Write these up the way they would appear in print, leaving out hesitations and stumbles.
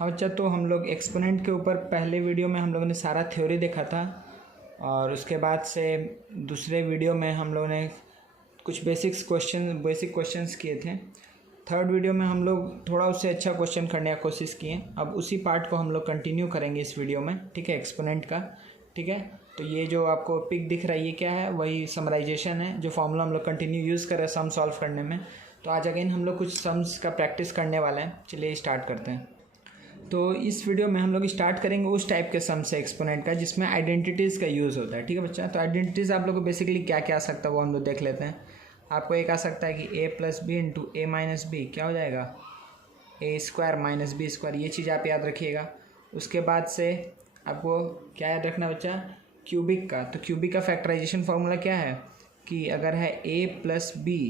हाँ बच्चा, तो हम लोग एक्सपोनेंट के ऊपर पहले वीडियो में हम लोगों ने सारा थ्योरी देखा था और उसके बाद से दूसरे वीडियो में हम लोगों ने कुछ बेसिक क्वेश्चंस किए थे। थर्ड वीडियो में हम लोग थोड़ा उससे अच्छा क्वेश्चन करने की कोशिश किए। अब उसी पार्ट को हम लोग कंटिन्यू करेंगे इस वीडियो में, ठीक है, एक्सपोनेंट का। ठीक है, तो ये जो आपको पिक दिख रहा है ये क्या है, वही समराइजेशन है, जो फॉर्मूला हम लोग कंटिन्यू यूज़ कर रहे हैं सम सॉल्व करने में। तो आज अगेन हम लोग कुछ सम्स का प्रैक्टिस करने वाले हैं। चलिए स्टार्ट करते हैं। तो इस वीडियो में हम लोग स्टार्ट करेंगे उस टाइप के सम से एक्सपोनेंट का जिसमें आइडेंटिटीज़ का यूज़ होता है। ठीक है बच्चा, तो आइडेंटिटीज़ आप लोग को बेसिकली क्या क्या आ सकता है वो हम लोग देख लेते हैं। आपको एक आ सकता है कि a plus B into A minus B क्या हो जाएगा, A square minus B square. ये चीज़ आप याद रखिएगा। उसके बाद से आपको क्या याद रखना बच्चा, क्यूबिक का। तो क्यूबिक का फैक्टराइजेशन फार्मूला क्या है कि अगर है a plus B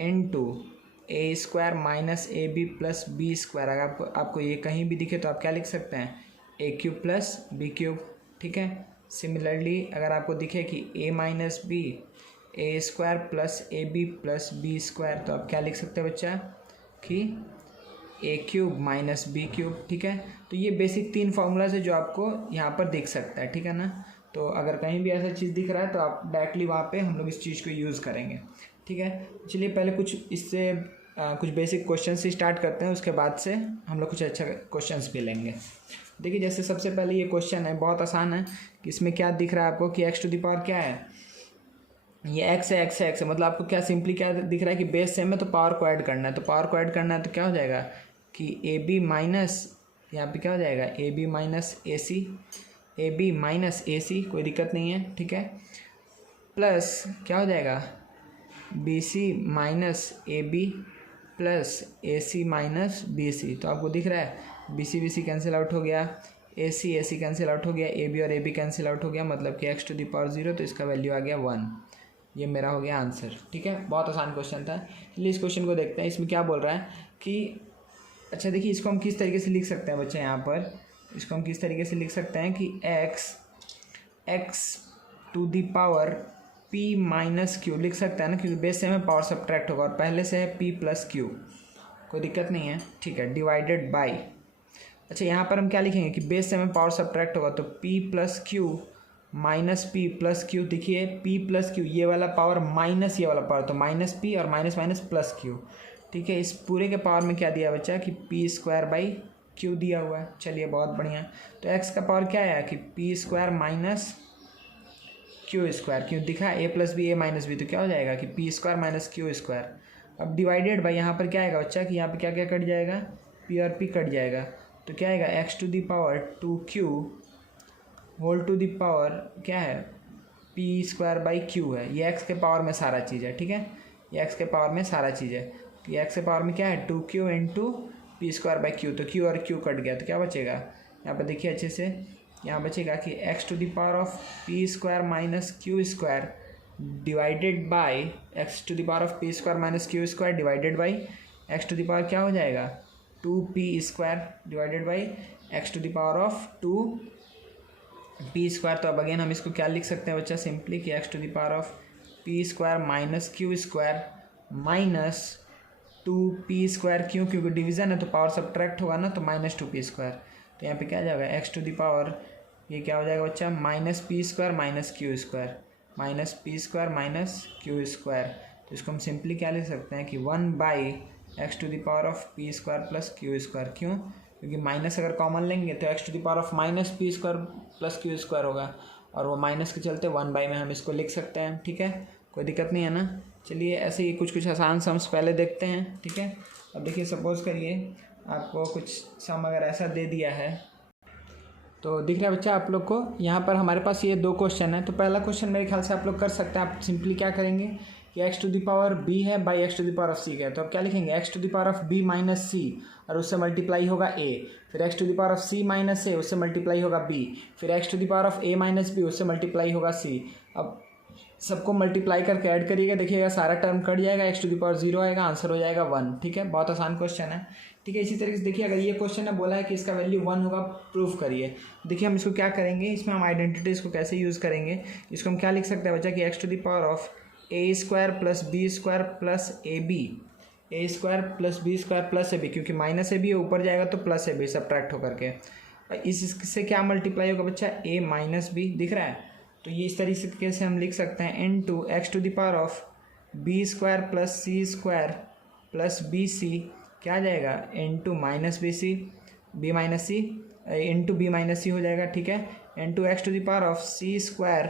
into A square minus A B plus B square, अगर आपको ये कहीं भी दिखे तो आप क्या लिख सकते हैं, a cube plus b cube. ठीक है, सिमिलरली अगर आपको दिखे कि a minus b a square plus a B plus B square, तो आप क्या लिख सकते हैं बच्चा कि a cube minus b cube. ठीक है, तो ये बेसिक तीन फार्मूलाज है जो आपको यहाँ पर दिख सकता है। ठीक है ना, तो अगर कहीं भी ऐसा चीज़ दिख रहा है तो आप डायरेक्टली वहाँ पे हम लोग इस चीज़ को यूज़ करेंगे। ठीक है, चलिए पहले कुछ इससे कुछ बेसिक क्वेश्चन से स्टार्ट करते हैं, उसके बाद से हम लोग कुछ अच्छा क्वेश्चंस भी लेंगे। देखिए जैसे सबसे पहले ये क्वेश्चन है, बहुत आसान है कि इसमें क्या दिख रहा है आपको कि एक्स टू द पावर क्या है, ये एक्स है, एक्स है, एक्स है, मतलब आपको क्या सिंपली क्या दिख रहा है कि बेस सेम है तो पावर को ऐड करना है। तो पावर को ऐड करना है तो क्या हो जाएगा कि ए बी माइनस, यहाँ पे क्या हो जाएगा a b minus a c, a b minus a c, कोई दिक्कत नहीं है। ठीक है, प्लस क्या हो जाएगा B C minus A B plus A C minus B C. तो आपको दिख रहा है बी सी कैंसिल आउट हो गया, ए सी कैंसिल आउट हो गया, ए बी और ए बी कैंसिल आउट हो गया, मतलब कि एक्स टू द पावर 0, तो इसका वैल्यू आ गया 1। ये मेरा हो गया आंसर। ठीक है, बहुत आसान क्वेश्चन था। चलिए इस क्वेश्चन को देखते हैं। इसमें क्या बोल रहा है कि अच्छा देखिए इसको हम किस तरीके से लिख सकते हैं बच्चे, यहाँ पर इसको हम किस तरीके से लिख सकते हैं कि x to the power P minus Q लिख सकते हैं ना, क्योंकि बेस से हमें पावर सब्ट्रैक्ट होगा और पहले से है पी प्लस क्यू, कोई दिक्कत नहीं है। ठीक है, डिवाइडेड बाई, अच्छा यहाँ पर हम क्या लिखेंगे कि बेस से हमें पावर सब्ट्रैक्ट होगा तो P plus Q minus P plus Q. देखिए पी प्लस क्यू, ये वाला पावर माइनस ये वाला पावर, तो माइनस पी और माइनस माइनस प्लस क्यू। ठीक है, इस पूरे के पावर में क्या दिया बच्चा कि पी स्क्वायर बाई क्यू दिया हुआ है। चलिए बहुत बढ़िया। तो एक्स का पावर क्या आया कि P square minus q square, क्यों दिखा ए प्लस बी ए माइनस बी, तो क्या हो जाएगा कि P square minus q square. अब डिवाइडेड बाई, यहाँ पर क्या आएगा बच्चा कि यहाँ पर क्या क्या कट जाएगा, पी और पी कट जाएगा, तो क्या आएगा x to the power 2q whole to the power क्या है पी स्क्वायर बाई क्यू है। ये एक्स के पावर में सारा चीज़ है। ठीक है, ये एक्स के पावर में सारा चीज़ है। तो ये एक्स के पावर में क्या है 2q into P square by Q, तो क्यू और क्यू कट गया, तो क्या बचेगा यहाँ पर देखिए अच्छे से, यहाँ बचेगा कि x to the power of p square minus q square divided by x to the power of p square minus q square divided by x to the power क्या हो जाएगा 2p square divided by x to the power of 2p square. तो अब again हम इसको क्या लिख सकते हैं बच्चा, सिंपली कि x to the power of p square minus q square minus 2p square, क्यों क्योंकि डिवीज़न है तो पावर सब्ट्रैक्ट होगा ना, तो माइनस 2p स्क्वायर। तो यहाँ पे क्या आ जाएगा एक्स टू द पावर, ये क्या हो जाएगा बच्चा minus p square minus q square, minus p square minus q square. तो इसको हम सिंपली क्या लिख सकते हैं कि 1 by x to the power of p square plus q square. क्यों, क्योंकि माइनस अगर कॉमन लेंगे तो x to the power of minus p square plus q square होगा, और वो माइनस के चलते 1 बाई में हम इसको लिख सकते हैं। ठीक है, कोई दिक्कत नहीं है ना। चलिए ऐसे ही कुछ आसान सम्स पहले देखते हैं। ठीक है, अब देखिए सपोज़ करिए आपको कुछ सम अगर ऐसा दे दिया है, तो दिख रहा है बच्चा आप लोग को, यहाँ पर हमारे पास ये 2 क्वेश्चन है। तो पहला क्वेश्चन मेरे ख्याल से आप लोग कर सकते हैं। आप सिंपली क्या करेंगे कि x to the power B है by x to the power of सी का, तो अब क्या लिखेंगे x to the power of b minus सी और उससे मल्टीप्लाई होगा ए, फिर x to the power of C minus ए उससे मल्टीप्लाई होगा बी, फिर x to the power of A minus B उससे मल्टीप्लाई होगा सी। अब सबको मल्टीप्लाई करके ऐड करिएगा, देखिएगा सारा टर्म कट जाएगा, एक्स टू द पावर 0 आएगा, आंसर हो जाएगा 1। ठीक है, बहुत आसान क्वेश्चन है। ठीक है, इसी तरीके से देखिए अगर ये क्वेश्चन है बोला है कि इसका वैल्यू 1 होगा, प्रूफ करिए। देखिए हम इसको क्या करेंगे, इसमें हम आइडेंटिटीज़ को कैसे यूज़ करेंगे, इसको हम क्या लिख सकते हैं बच्चा कि x to the power of a square plus B square plus a b a square plus B square plus a b, क्योंकि माइनस ए बी ऊपर जाएगा तो प्लस ए बी सब्ट्रैक्ट होकर के। इससे क्या मल्टीप्लाई होगा बच्चा, ए माइनस बी दिख रहा है। तो ये इस तरीके से हम लिख सकते हैं into x to the power of b square plus c square plus b c, क्या आ जाएगा into minus B c, b minus c into b minus c हो जाएगा, ठीक है। Into x to the power of c square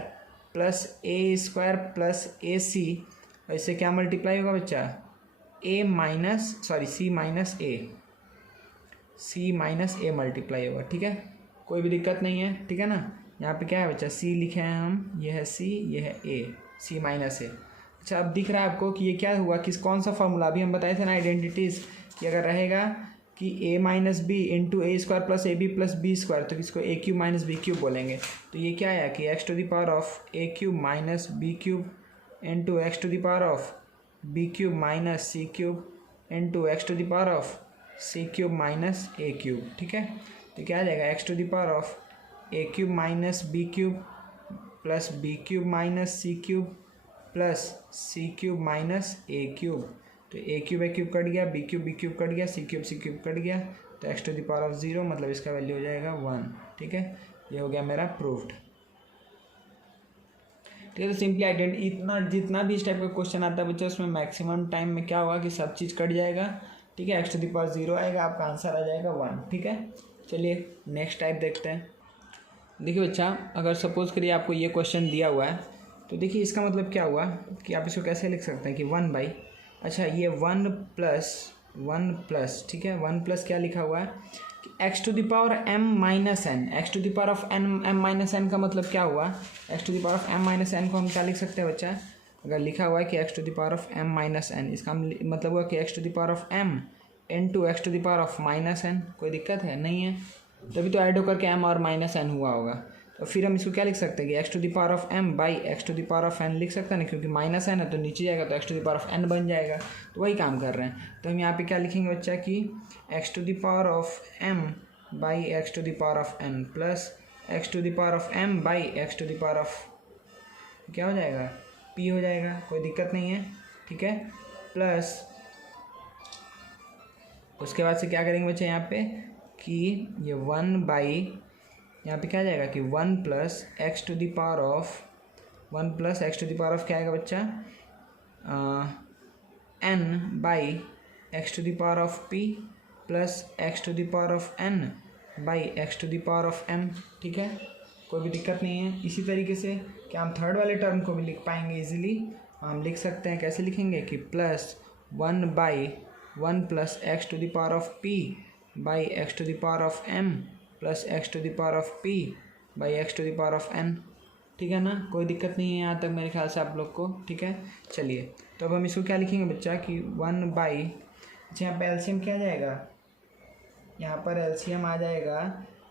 plus a square plus A c, इससे क्या multiply होगा बच्चा, सी माइनस ए मल्टीप्लाई होगा, ठीक है। कोई भी दिक्कत नहीं है, ठीक है ना। यहाँ पे क्या है बच्चा, सी लिखे हैं हम, ये है सी, ये है ए, सी माइनस ए। अच्छा अब दिख रहा है आपको कि ये क्या हुआ, किस कौन सा फॉर्मूला, अभी हम बताए थे ना आइडेंटिटीज़, कि अगर रहेगा कि a minus b into A square plus a B plus B square, तो किसको a cube minus b cube बोलेंगे। तो ये क्या आया कि x to the power of a cube minus b cube into x to the power of b cube minus c cube into x to the power of c cube minus a cube, ठीक है। तो क्या आ जाएगा, x to the power of a cube minus b cube plus b cube minus c cube plus c cube minus a cube. तो a cube cut गया, b cube cut गया, c cube cut गया, तो x to the power of 0 मतलब इसका value हो जाएगा 1, ठीक है। ये हो गया मेरा प्रूव्ड, ठीक है। तो सिंपली आइडेंटिटी, इतना जितना भी इस टाइप का क्वेश्चन आता है बच्चा, उसमें मैक्सिमम टाइम में क्या होगा कि सब चीज़ कट जाएगा, ठीक है। एक्स टू द पावर 0 आएगा, आपका आंसर आ जाएगा 1, ठीक है। चलिए नेक्स्ट टाइप देखते हैं। देखिए बच्चा, अगर सपोज करिए आपको ये क्वेश्चन दिया हुआ है, तो देखिए इसका मतलब क्या हुआ कि आप इसको कैसे लिख सकते हैं कि 1 बाई, अच्छा ये 1 प्लस, ठीक है, 1 प्लस क्या लिखा हुआ है कि x to the power m minus n, x to the power of m minus n का मतलब क्या हुआ, x to the power of m minus n को हम क्या लिख सकते हैं बच्चा, अगर लिखा हुआ है कि x to the power of m minus n, इसका मतलब हुआ कि x to the power of m into x to the power of minus n. कोई दिक्कत है नहीं है, तभी तो ऐड होकर के m और माइनस एन हुआ होगा। तो फिर हम इसको क्या लिख सकते हैं कि x to the power of m by x to the power of n लिख सकते हैं ना, क्योंकि माइनस एन है तो नीचे जाएगा तो x to the power of n बन जाएगा। तो वही काम कर रहे हैं। तो हम यहाँ पे क्या लिखेंगे बच्चा कि x to the power of m by x to the power of n plus x to the power of m by x to the power of, क्या हो जाएगा, p हो जाएगा, कोई दिक्कत नहीं है, ठीक है। प्लस उसके बाद से क्या करेंगे बच्चा यहाँ पे कि ये 1 बाई, यहाँ पे क्या आ जाएगा कि 1 plus x to the power of, 1 plus x to the power of क्या आएगा बच्चा, n by x to the power of p plus x to the power of n by x to the power of m, ठीक है। कोई भी दिक्कत नहीं है। इसी तरीके से क्या हम थर्ड वाले टर्म को भी लिख पाएंगे इजीली, हम लिख सकते हैं, कैसे लिखेंगे कि plus 1 by 1 plus x to the power of p by x to the power of m plus x to the power of p by x to the power of n, ठीक है ना। कोई दिक्कत नहीं है यहाँ तक मेरे ख्याल से आप लोग को, ठीक है। चलिए तो अब हम इसको क्या लिखेंगे बच्चा कि 1 बाई, अच्छा यहाँ पे एलसीएम क्या आ जाएगा, यहाँ पर एलसीएम आ जाएगा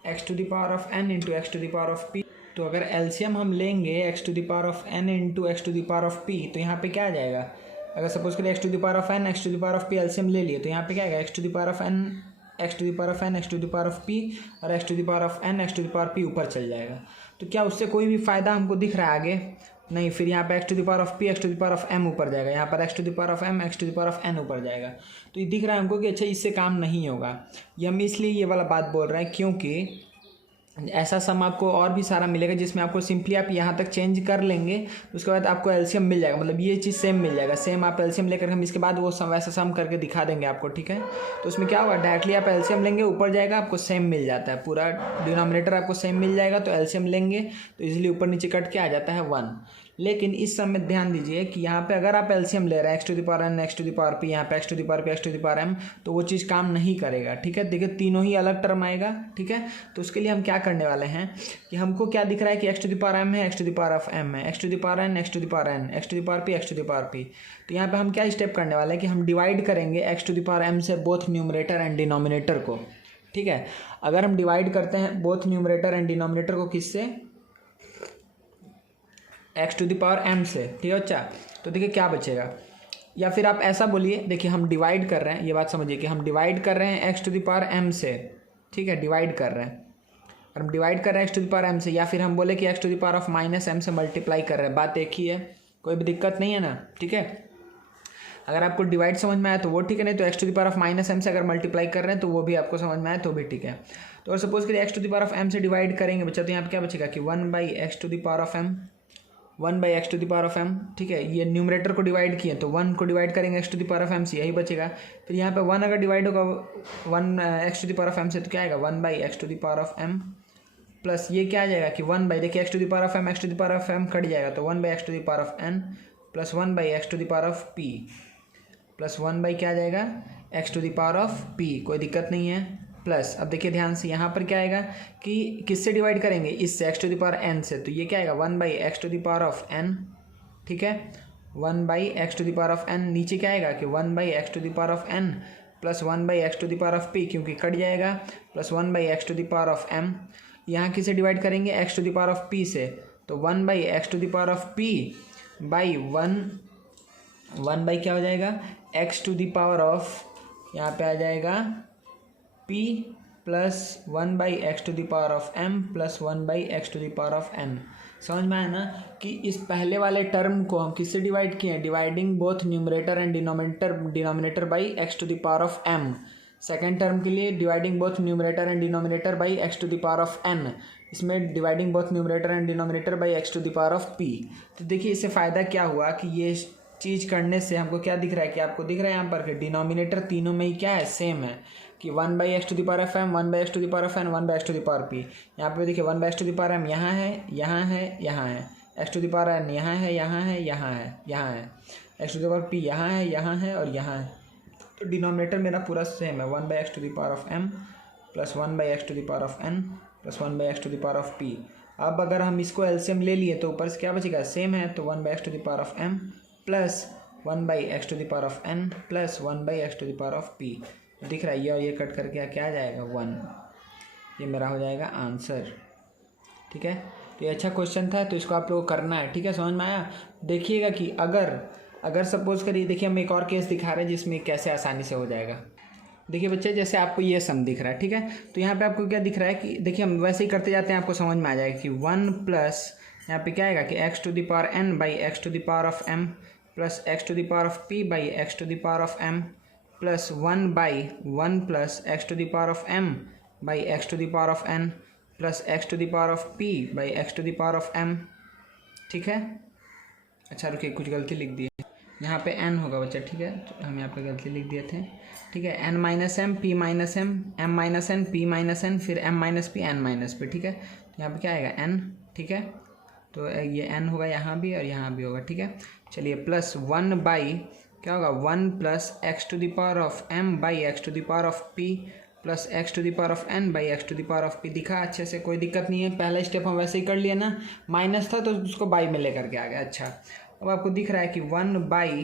x to the power of n into x to the power of p। तो अगर एलसीएम हम लेंगे x to the power of n into x to the power of p, तो यहाँ पे क्या आ जाएगा, अगर सपोज करिए x to the power of n x to the power of p LCM ले लिए, तो यहाँ पे क्या आएगा x to the power of n x to the power of n x to the power of p और x to the power of n x to the power p ऊपर चल जाएगा। तो क्या उससे कोई भी फ़ायदा हमको दिख रहा है आगे, नहीं। फिर यहाँ पे x to the power of p x to the power of m ऊपर जाएगा, यहाँ पर x to the power of m x to the power of n ऊपर जाएगा। तो ये दिख रहा है हमको कि अच्छा इससे काम नहीं होगा। ये हम इसलिए ये वाला बात बोल रहे हैं क्योंकि ऐसा सम आपको और भी सारा मिलेगा जिसमें आपको सिंपली आप यहाँ तक चेंज कर लेंगे, उसके बाद आपको एलसीएम मिल जाएगा, मतलब ये चीज़ सेम मिल जाएगा, सेम आप एलसीएम लेकर हम इसके बाद वो सम वैसा सम करके दिखा देंगे आपको, ठीक है। तो उसमें क्या होगा, डायरेक्टली आप एलसीएम लेंगे ऊपर जाएगा, आपको सेम मिल जाता है, पूरा डिनोमिनेटर आपको सेम मिल जाएगा। तो एलसीएम लेंगे तो इजीली ऊपर नीचे कट के आ जाता है 1। लेकिन इस सम में ध्यान दीजिए कि यहाँ पे अगर आप एलसीएम ले रहे हैं x to the power n x to the power p, यहाँ पे x to the power p x to the power m, तो वो चीज़ काम नहीं करेगा, ठीक है। देखिए तीनों ही अलग टर्म आएगा, ठीक है। तो उसके लिए हम क्या करने वाले हैं कि हमको क्या दिख रहा है कि x to the power m है, x to the power of m है, x to the power n x to the power n x to the power p x to the power p। तो यहाँ पे हम क्या step करने वाले हैं कि हम डिवाइड करेंगे x to the power m से बोथ न्यूमरेटर एंड डिनोमिनेटर को, ठीक है। अगर हम डिवाइड करते हैं बोथ न्यूमरेटर एंड डिनोमिनेटर को किससे, x to the power m से, ठीक है बच्चा। तो देखिए क्या बचेगा, या फिर आप ऐसा बोलिए, देखिए हम डिवाइड कर रहे हैं, ये बात समझिए कि हम डिवाइड कर रहे हैं x to the power m से, ठीक है, डिवाइड कर रहे हैं, और हम डिवाइड कर रहे हैं x to the power m से, या फिर हम बोले कि x to the power of minus m से मल्टीप्लाई कर रहे हैं, बात एक ही है, कोई भी दिक्कत नहीं है ना, ठीक है। अगर आपको डिवाइड समझ में आया तो वो ठीक है, नहीं तो x to the power of minus m से अगर मल्टीप्लाई कर रहे हैं तो वो भी आपको समझ में आया तो भी ठीक है। तो और सपोज करिए x to the power of m से डिवाइड करेंगे बच्चा, तो यहाँ पे क्या बचेगा कि 1/x to the power of m, 1/x to the power of m, ठीक है। ये न्यूमरेटर को डिवाइड किए तो 1 को डिवाइड करेंगे x to the power of m से, यही बचेगा। फिर यहाँ पे 1 अगर डिवाइड होगा 1x to the power of m से तो क्या आएगा 1/x to the power of m plus ये क्या आ जाएगा कि 1 देखिए x to the power of m, x to the power of m cut जाएगा तो 1/x to the power of n plus 1/x to the power of p plus 1 क्या आ जाएगा x to the power of p, कोई दिक्कत नहीं है। Plus अब देखिए ध्यान से यहाँ पर क्या आएगा कि किससे डिवाइड करेंगे, इससे x to the power n से, तो ये क्या आएगा 1/x to the power of n, ठीक है। 1/x to the power of n, नीचे क्या आएगा कि 1/x to the power of n plus 1/x to the power of p, क्योंकि कट जाएगा, plus 1/x to the power of m। यहाँ किसे डिवाइड करेंगे x to the power of p से, तो 1/x to the power of p by 1 क्या हो जाएगा x to the power of, यहाँ पे आ जाएगा p plus 1/x to the power of m plus 1/x to the power of n। समझ में आया ना कि इस पहले वाले टर्म को हम किससे डिवाइड किए हैं, dividing both numerator and denominator by x to the power of m। Second term के लिए dividing both numerator and denominator by x to the power of n, इसमें dividing both numerator and denominator by x to the power of p। तो देखिए इससे फ़ायदा क्या हुआ कि ये चीज़ करने से हमको क्या दिख रहा है कि आपको दिख रहा है यहाँ पर कि डिनोमिनेटर तीनों में ही क्या है, सेम है कि 1/x to the power of m, 1/x to the power of n, 1/x to the power p। यहाँ पे देखिए 1/x to the power m यहाँ है, यहाँ है, यहाँ है, x to the power n यहाँ है, यहाँ है, यहाँ है, यहाँ है, x to the power p यहाँ है, यहाँ है और यहाँ है। तो डिनोमिनेटर मेरा पूरा सेम है 1/x to the power of m plus 1/x to the power of n plus 1/x to the power of p। अब अगर हम इसको एलसीएम ले लिए तो ऊपर से क्या बचेगा, सेम है, तो 1/x to the power of m plus 1/x to the power of n plus 1/x to the power of p। दिख रहा है ये और ये कट करके क्या आ जाएगा 1, ये मेरा हो जाएगा आंसर, ठीक है। तो ये अच्छा क्वेश्चन था, तो इसको आप लोगों को करना है, ठीक है। समझ में आया। देखिएगा कि अगर सपोज करिए, देखिए हम एक और केस दिखा रहे हैं जिसमें कैसे आसानी से हो जाएगा। देखिए बच्चे जैसे आपको ये सम दिख रहा है, ठीक है, तो यहाँ पे आपको क्या दिख रहा है कि देखिए हम वैसे ही करते जाते हैं, आपको समझ में आ जाएगा कि 1 प्लस यहाँ पे क्या आएगा कि x to the power n by x to the power of m plus x to the power of p by x to the power of m plus 1/1 plus x to the power of m by x to the power of n plus x to the power of p by x to the power of m, ठीक है। अच्छा रुकिए, कुछ गलती लिख दी है, यहाँ पे n होगा बच्चा, ठीक है, तो हम यहाँ पे गलती लिख दिए थे, ठीक है। n minus m p minus m m minus n p minus n फिर m minus p n minus p, ठीक है। तो यहाँ पे क्या आएगा n, ठीक है, तो ये n होगा यहाँ भी और यहाँ भी होगा, ठीक है। चलिए प्लस 1 बाई क्या होगा 1 plus x to the power of m by x to the power of p plus x to the power of n by x to the power of p। दिखा अच्छे से, कोई दिक्कत नहीं है। पहला स्टेप हम वैसे ही कर लिए ना, माइनस था तो उसको बाई में लेकर के आ गया। अच्छा अब आपको दिख रहा है कि 1 बाई,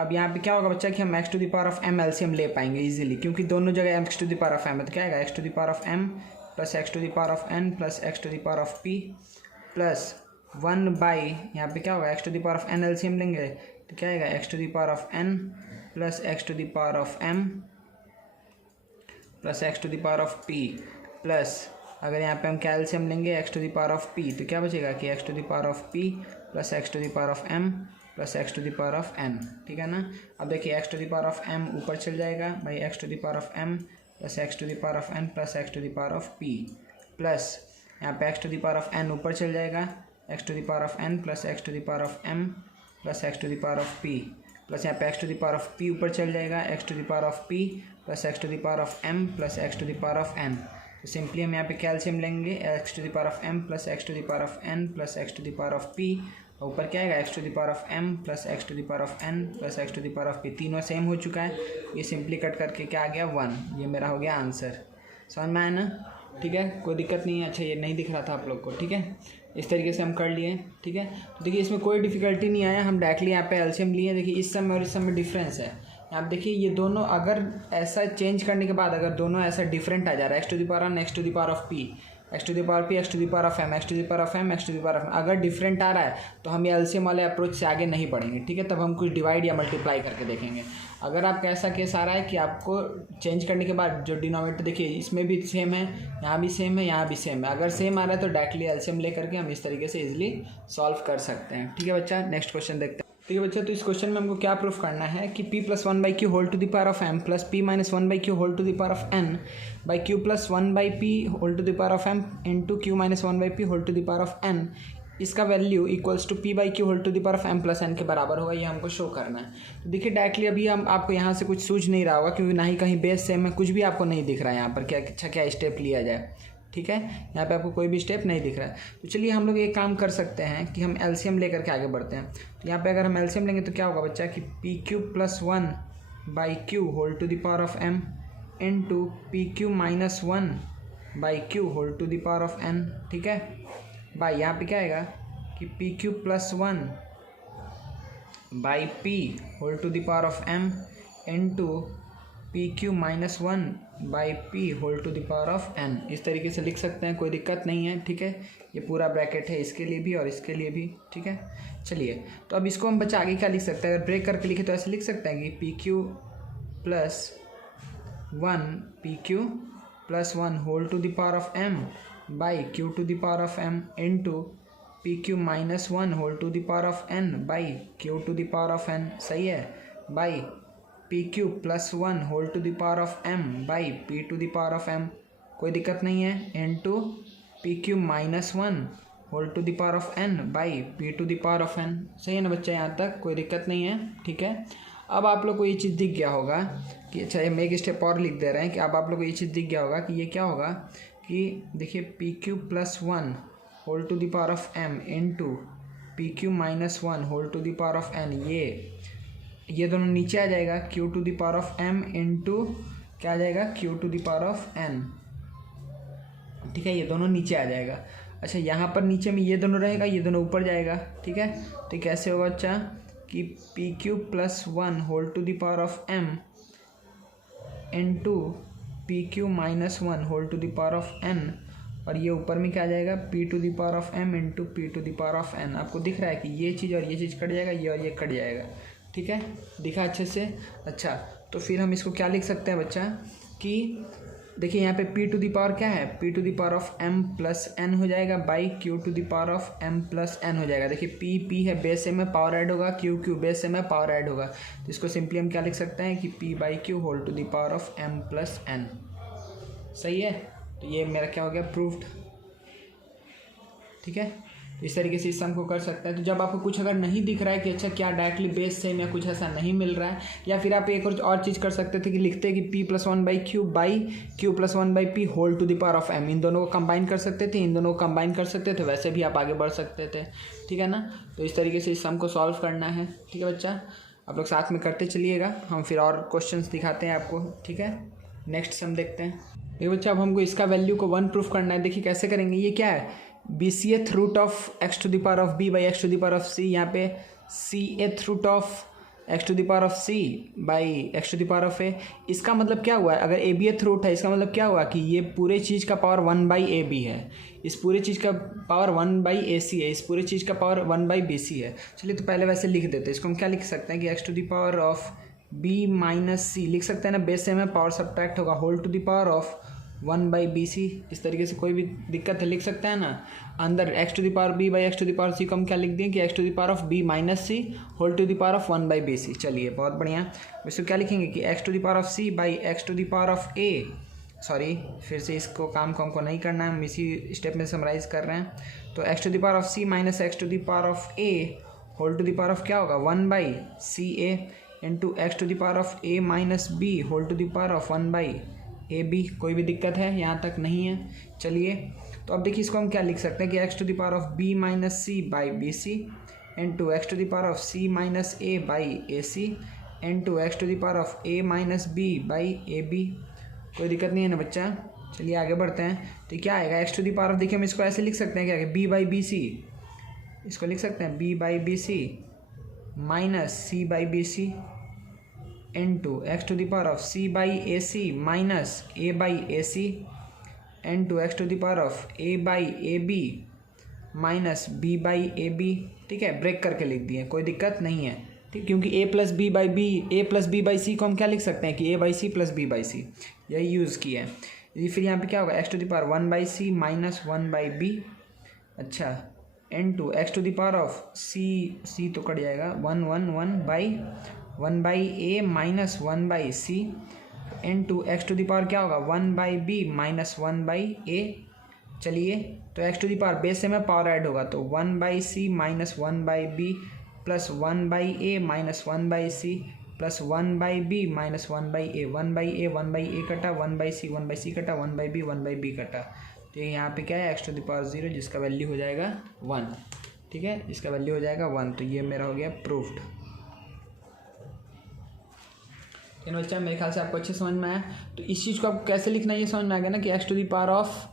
अब यहाँ पे क्या होगा बच्चा कि हम x to the power of m LCM ले पाएंगे इजीली, क्योंकि दोनों जगह x to the power of m है, तो क्या आएगा x to the power of m plus x to the power of n plus x to the power of p plus 1 by यहाँ पे क्या होगा x to the power of n LCM लेंगे तो क्या आएगा x to the power of n plus x to the power of m plus x to the power of p plus अगर यहाँ पे हम कैल्शियम लेंगे x to the power of p तो क्या बचेगा कि x to the power of p plus x to the power of m plus x to the power of n, ठीक है ना। अब देखिए x to the power of m ऊपर चल जाएगा भाई, x to the power of m plus x to the power of n plus x to the power of p plus यहाँ पे x to the power of n ऊपर चल जाएगा, x to the power of n plus x to the power of m plus x to the power of p plus यहाँ पे x to the power of p ऊपर चल जाएगा, x to the power of p plus x to the power of m plus x to the power of n। तो simply हम यहाँ पे calcium लेंगे x to the power of m plus x to the power of n plus x to the power of p, ऊपर क्या आएगा x to the power of m plus x to the power of n plus x to the power of p। तीनों same हो चुका है, ये simply cut करके क्या आ गया 1, ये मेरा हो गया आंसर। समझ में आया ना, ठीक है, कोई दिक्कत नहीं है। अच्छा ये नहीं दिख रहा था आप लोग को, ठीक है, इस तरीके से हम कर लिए, ठीक है। तो देखिए इसमें कोई डिफिकल्टी नहीं आया, हम डायरेक्टली यहाँ पे एलसीएम लिए। देखिए इस समय और इस समय डिफरेंस है, आप देखिए ये दोनों अगर ऐसा चेंज करने के बाद अगर दोनों ऐसा डिफरेंट आ जा रहा है, x to the power on x to the power of p, x to the power p, x to the power of m, x to the power of m, x to the power of, अगर different आ रहा है तो हम ये LCM वाले approach से आगे नहीं बढ़ेंगे, ठीक है। तब हम कुछ डिवाइड या मल्टीप्लाई करके देखेंगे। अगर आपका ऐसा केस आ रहा है कि आपको चेंज करने के बाद जो डिनोमिनेटर, देखिए इसमें भी सेम है, यहाँ भी सेम है, यहाँ भी सेम है, अगर सेम आ रहा है तो डायरेक्टली एलसीएम ले करके हम इस तरीके से इजीली सॉल्व कर सकते हैं, ठीक है बच्चा। नेक्स्ट क्वेश्चन देखते हैं। ठीक है बच्चा, तो इस क्वेश्चन में हमको क्या प्रूफ करना है कि p plus one by q whole to the power of m plus p minus one by q whole to the power of n by q plus one by p whole to the power of m into q minus one by p whole to the power of n, इसका value equals to p by q whole to the power of m plus n के बराबर होगा। ये हमको show करना है। तो देखिए डायरेक्टली अभी हम आपको यहाँ से कुछ सूझ नहीं रहा होगा, क्योंकि ना ही कहीं बेस सेम है, कुछ भी आपको नहीं दिख रहा है यहाँ पर क्या अच्छा क्या स्टेप लिया जाए। ठीक है, यहाँ पे आपको कोई भी स्टेप नहीं दिख रहा है। तो चलिए हम लोग एक काम कर सकते हैं कि हम एलसीएम लेकर के आगे बढ़ते हैं। तो यहाँ पे अगर हम एलसीएम लेंगे तो क्या होगा बच्चा कि p q plus one by q whole to the power of m into p q minus one by q whole to the power of n। ठीक है बाई यहाँ पे क्या आएगा कि p q plus one by p whole to the power of m into p q minus one by p whole to the power of n। इस तरीके से लिख सकते हैं, कोई दिक्कत नहीं है। ठीक है, ये पूरा ब्रैकेट है इसके लिए भी और इसके लिए भी। ठीक है, चलिए तो अब इसको हम बच्चा आगे क्या लिख सकते हैं, अगर ब्रेक करके लिखे तो ऐसे लिख सकते हैं कि p q plus one whole to the power of m by q to the power of m into p q minus one whole to the power of n by q to the power of n। सही है, by p q plus one whole to the power of m by p to the power of m, कोई दिक्कत नहीं है, into p q minus one whole to the power of n by p to the power of n। सही है ना बच्चा, यहाँ तक कोई दिक्कत नहीं है। ठीक है, अब आप लोग को ये चीज़ दिख गया होगा कि अच्छा हम एक स्टेप और लिख दे रहे हैं कि अब आप लोग को ये चीज़ दिख गया होगा कि ये क्या होगा कि देखिए p q plus one whole to the power of m into p q minus one whole to the power of n, ये दोनों नीचे आ जाएगा q to the power of m into क्या आ जाएगा q to the power of n। ठीक है, ये दोनों नीचे आ जाएगा। अच्छा यहाँ पर नीचे में ये दोनों रहेगा, ये दोनों ऊपर जाएगा। ठीक है, तो कैसे होगा बच्चा कि p q plus one whole to the power of m into p q minus one whole to the power of n, और ये ऊपर में क्या आ जाएगा p to the power of m into p to the power of n। आपको दिख रहा है कि ये चीज़ और ये चीज़ कट जाएगा, ये और ये कट जाएगा। ठीक है, दिखा अच्छे से। अच्छा तो फिर हम इसको क्या लिख सकते हैं बच्चा कि देखिए यहाँ पे p टू द पावर क्या है, p to the power of m plus n हो जाएगा by q to the power of m plus n हो जाएगा। देखिए p है बेस से में पावर ऐड होगा, q बेस से में पावर ऐड होगा, तो इसको सिंपली हम क्या लिख सकते हैं कि p by q whole to the power of m plus n। सही है, तो ये मेरा क्या हो गया प्रूफ्ड। ठीक है, इस तरीके से इस सम को कर सकते हैं। तो जब आपको कुछ अगर नहीं दिख रहा है कि अच्छा क्या डायरेक्टली बेस सेम या कुछ ऐसा नहीं मिल रहा है, या फिर आप एक और चीज़ कर सकते थे कि लिखते कि p plus one by q plus one by p whole to the power of m, इन दोनों को कंबाइन कर सकते थे, इन दोनों को कंबाइन कर सकते थे, वैसे भी आप आगे बढ़ सकते थे। ठीक है ना, तो इस तरीके से इस सम को सॉल्व करना है। ठीक है बच्चा, आप लोग साथ में करते चलिएगा, हम फिर और क्वेश्चन दिखाते हैं आपको। ठीक है, नेक्स्ट सम देखते हैं। देखिए बच्चा, अब हमको इसका वैल्यू को 1 प्रूफ करना है। देखिए कैसे करेंगे, ये क्या है BCth root of x to the power of b by x to the power of c, यहाँ पे Cth root of x to the power of c by x to the power of a। इसका मतलब क्या हुआ है, अगर abth root है इसका मतलब क्या हुआ कि ये पूरे चीज़ का पावर 1 बाई ab है, इस पूरे चीज़ का पावर 1 बाई ac है, इस पूरे चीज़ का पावर 1 बाई bc है। चलिए तो पहले वैसे लिख देते हैं, इसको हम क्या लिख सकते हैं कि x to the power of b minus c लिख सकते हैं ना, बेस से हमें पावर सब्ट्रैक्ट होगा whole to the power of 1 by b c. इस तरीके से कोई भी दिक्कत है लिख सकते हैं ना। अंदर x to the power b by x to the power c को हम क्या लिख दें कि x to the power of b minus c whole to the power of 1 by b c. चलिए बहुत बढ़िया, इसको क्या लिखेंगे कि x to the power of c by x to the power of a, sorry फिर से इसको काम को हमको नहीं करना है, हम इसी स्टेप में समराइज कर रहे हैं। तो x to the power of c minus x to the power of a whole to the power of क्या होगा 1 by c a into x to the power of a minus b whole to the power of 1 by a b. कोई भी दिक्कत है यहाँ तक नहीं है। चलिए तो अब देखिए इसको हम क्या लिख सकते हैं कि x to the power of b minus c by b c into x to the power of c minus a by a c into x to the power of a minus b by a b. कोई दिक्कत नहीं है ना बच्चा। चलिए आगे बढ़ते हैं, तो क्या आएगा x to the power of, देखिए हम इसको ऐसे लिख सकते हैं क्या b बाई बी सी, इसको लिख सकते हैं b by b C minus c by b c into x to the power of c by a C minus a by a c into x to the power of a by a b minus b by a b. ठीक है, break करके लिख दिए, कोई दिक्कत नहीं है। ठीक, क्योंकि a plus b by b, a plus b by c को हम क्या लिख सकते हैं कि a by c plus b by c, यही यूज़ किया है। फिर यहाँ पे क्या होगा x to the power 1 by c minus 1 by b. अच्छा into x to the power of c तो कट जाएगा 1 by a minus 1 by c into x to the power क्या होगा 1 by b minus 1 by a. चलिए तो x to the power base से में power add होगा तो 1 by c minus 1 by b plus 1 by a minus 1 by c plus 1 by b minus 1 by a. 1 by a कटा, 1 by सी कटा, 1 by B कटा। तो यहाँ पे क्या है एक्स टू द पावर 0 जिसका वैल्यू हो जाएगा 1। ठीक है, इसका वैल्यू हो जाएगा 1। तो ये मेरा हो गया प्रूफ्ड। इन बच्चा मेरे ख्याल से आपको अच्छे समझ में आया। तो इस चीज़ को आपको कैसे लिखना है ये समझ में आ गया ना कि x to the power of,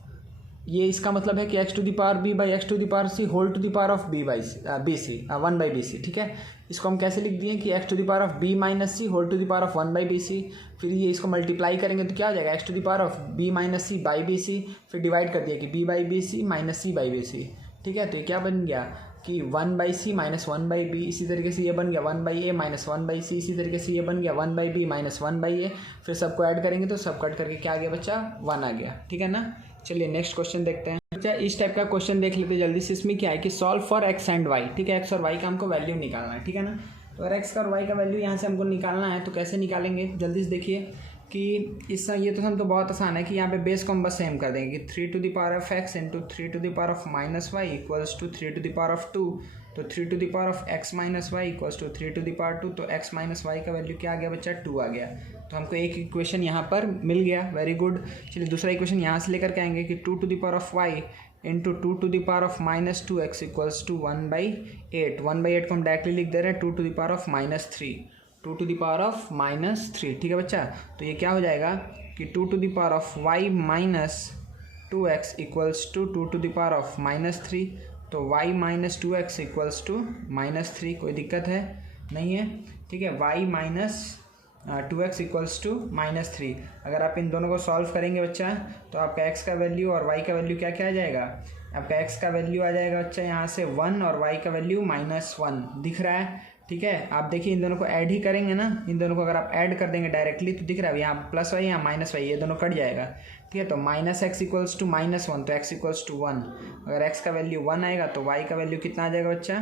ये इसका मतलब है कि x to the power b by x to the power c whole to the power of b by c 1 by b c. ठीक है, इसको हम कैसे लिख दिए कि x to the power of b minus c whole to the power of 1 by b c. फिर ये इसको मल्टीप्लाई करेंगे तो क्या हो जाएगा x to the power of b minus c by b c. फिर डिवाइड कर दिया कि b by b C minus c by b c. ठीक है, तो ये क्या बन गया कि 1 by c minus 1 by b. इसी तरीके से ये बन गया 1 by a minus 1 by c. इसी तरीके से ये बन गया 1 by b minus 1 by a. फिर सबको ऐड करेंगे तो सब कट करके क्या आ गया बच्चा 1 आ गया। ठीक है ना। चलिए नेक्स्ट क्वेश्चन देखते हैं। बच्चा इस टाइप का क्वेश्चन देख लेते जल्दी से। इसमें क्या है कि solve for x and y. ठीक है, एक्स और वाई का हमको वैल्यू निकालना है। ठीक है ना। तो अगर एक्स का और वाई का वैल्यू यहाँ से हमको निकालना है तो कैसे निकालेंगे जल्दी से देखिए कि ये तो हम तो बहुत आसान है कि यहाँ पे बेस को हम बस सेम कर देंगे कि 3 to the power of x into 3 to the power of minus y equals to 3 to the power of 2। तो 3 to the power of x minus y equals to 3 to the power 2। तो x minus y का value क्या आ गया बच्चा 2 आ गया। तो हमको एक इक्वेशन यहाँ पर मिल गया, वेरी गुड। चलिए दूसरा इक्वेशन यहाँ से लेकर के आएंगे कि 2 to the power of y into 2 to the power of minus 2x equals to 1 by 8। 1 by 8 को हम डायरेक्टली लिख दे रहे हैं 2 to the power of minus 3। 2 to the power of minus 3। ठीक है बच्चा। तो ये क्या हो जाएगा कि 2 to the power of y minus 2x equals to 2 to the power of minus 3। तो y minus 2x equals to minus 3। कोई दिक्कत है नहीं है। ठीक है, y minus 2x equals to minus 3। अगर आप इन दोनों को सॉल्व करेंगे बच्चा तो आपका x का वैल्यू और y का वैल्यू क्या क्या आ जाएगा। आपका x का वैल्यू आ जाएगा बच्चा यहाँ से 1 और y का वैल्यू -1 दिख रहा है। ठीक है, आप देखिए इन दोनों को ऐड ही करेंगे ना। इन दोनों को अगर आप ऐड कर देंगे डायरेक्टली तो दिख रहा है यहाँ प्लस वाई यहाँ माइनस वाई, ये दोनों कट जाएगा। ठीक है, तो माइनस एक्स इक्वल्स टू -1 तो x इक्वल्स टू 1। अगर x का वैल्यू 1 आएगा तो y का वैल्यू कितना आ जाएगा बच्चा।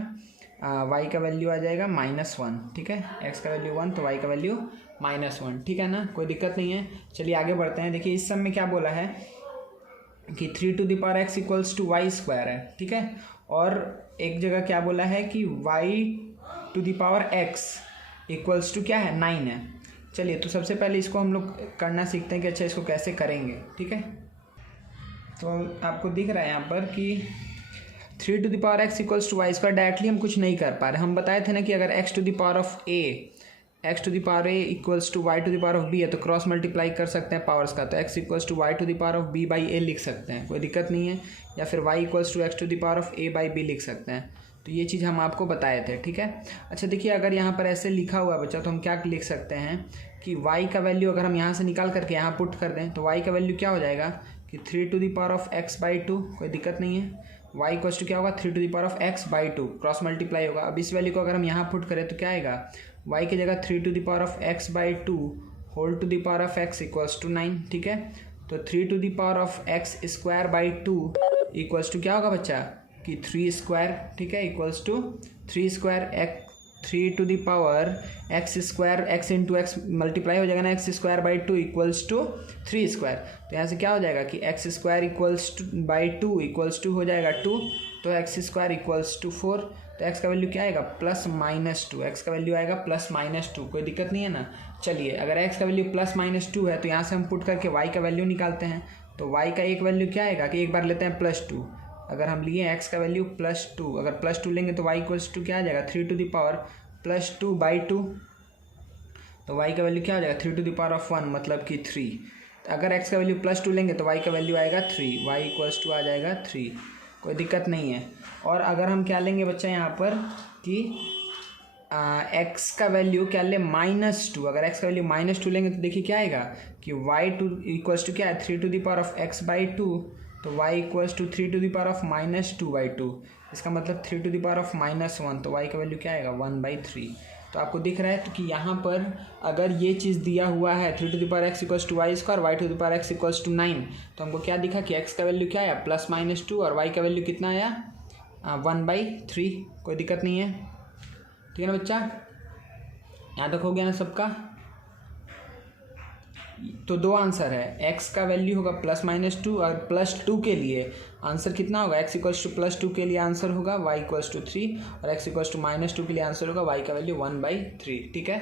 y का वैल्यू आ जाएगा -1। ठीक है, x का वैल्यू 1 तो y का वैल्यू -1। ठीक है ना, कोई दिक्कत नहीं है। चलिए आगे बढ़ते हैं। देखिए इस सब में क्या बोला है कि 3 to the power x equals to y square है। ठीक है, और एक जगह क्या बोला है कि y to the power x equals to क्या है 9 है। चलिए तो सबसे पहले इसको हम लोग करना सीखते हैं कि अच्छा इसको कैसे करेंगे। ठीक है, तो आपको दिख रहा है यहाँ पर कि 3 to the power x equals to y square directly हम कुछ नहीं कर पा रहे। हम बताए थे ना कि अगर x to the power of a equals to y to the power of b है तो क्रॉस मल्टीप्लाई कर सकते हैं पावर्स का। तो x equals to y to the power of b by a लिख सकते हैं, कोई दिक्कत नहीं है। या फिर y equals to x to the power of a by b लिख सकते हैं। तो ये चीज़ हम आपको बताए थे। ठीक है, अच्छा देखिए अगर यहाँ पर ऐसे लिखा हुआ बच्चा तो हम क्या लिख सकते हैं कि y का वैल्यू अगर हम यहाँ से निकाल करके यहाँ पुट कर दें तो y का वैल्यू क्या हो जाएगा कि 3 to the power of x by 2। कोई दिक्कत नहीं है। y इक्वल्स टू क्या होगा 3 to the power of x by 2, cross multiply होगा। अब इस वैल्यू को अगर हम यहाँ पुट करें तो क्या आएगा y की जगह 3 to the power of x by 2 whole to the power of x equals to 9। ठीक है, तो 3 to the power of x square by 2 equals to क्या होगा बच्चा कि 3 स्क्वायर। ठीक है, equals to 3 square 3 to the power x square x into x multiply हो जाएगा ना x square by 2 equals to 3 square. तो यहाँ से क्या हो जाएगा कि x square equals to by 2 equals to हो जाएगा 2। तो एक्स स्क्वायर इक्वल्स टू 4। तो एक्स का वैल्यू क्या आएगा +-2। एक्स का वैल्यू आएगा +-2। कोई दिक्कत नहीं है ना। चलिए अगर एक्स का वैल्यू +-2 है तो यहाँ से हम पुट करके वाई का वैल्यू निकालते हैं। तो वाई का एक वैल्यू क्या आएगा कि एक बार लेते हैं +2। अगर हम लिए x का वैल्यू +2, अगर +2 लेंगे तो y इक्वल्स टू क्या आ जाएगा 3 टू द पावर +2 बाई 2। तो y का वैल्यू क्या हो जाएगा 3 टू द पावर ऑफ 1 मतलब कि 3। अगर x का वैल्यू +2 लेंगे तो y का वैल्यू आएगा 3। y इक्वल्स टू आ जाएगा 3। कोई दिक्कत नहीं है। और अगर हम क्या लेंगे बच्चा यहाँ पर कि x का वैल्यू क्या ले -2। अगर x का वैल्यू -2 लेंगे तो देखिए क्या आएगा कि y इक्वल्स टू क्या है 3 to the power of x by 2। तो y equals to 3 to the power of -2 by 2। इसका मतलब 3 टू द पावर ऑफ -1। तो y का वैल्यू क्या आएगा 1/3। तो आपको दिख रहा है तो कि यहाँ पर अगर ये चीज़ दिया हुआ है 3 to the power x equals to y square y to the power x equals to 9। तो हमको क्या दिखा कि x का वैल्यू क्या आया +-2 और y का वैल्यू कितना आया 1/3, कोई दिक्कत नहीं है, ठीक है ना बच्चा। यहाँ तक हो गया ना सबका। तो दो आंसर है, x का वैल्यू होगा +-2 और +2 के लिए आंसर कितना होगा, x = +2 के लिए आंसर होगा y = 3 और x = -2 के लिए आंसर होगा y का वैल्यू 1/3, ठीक है।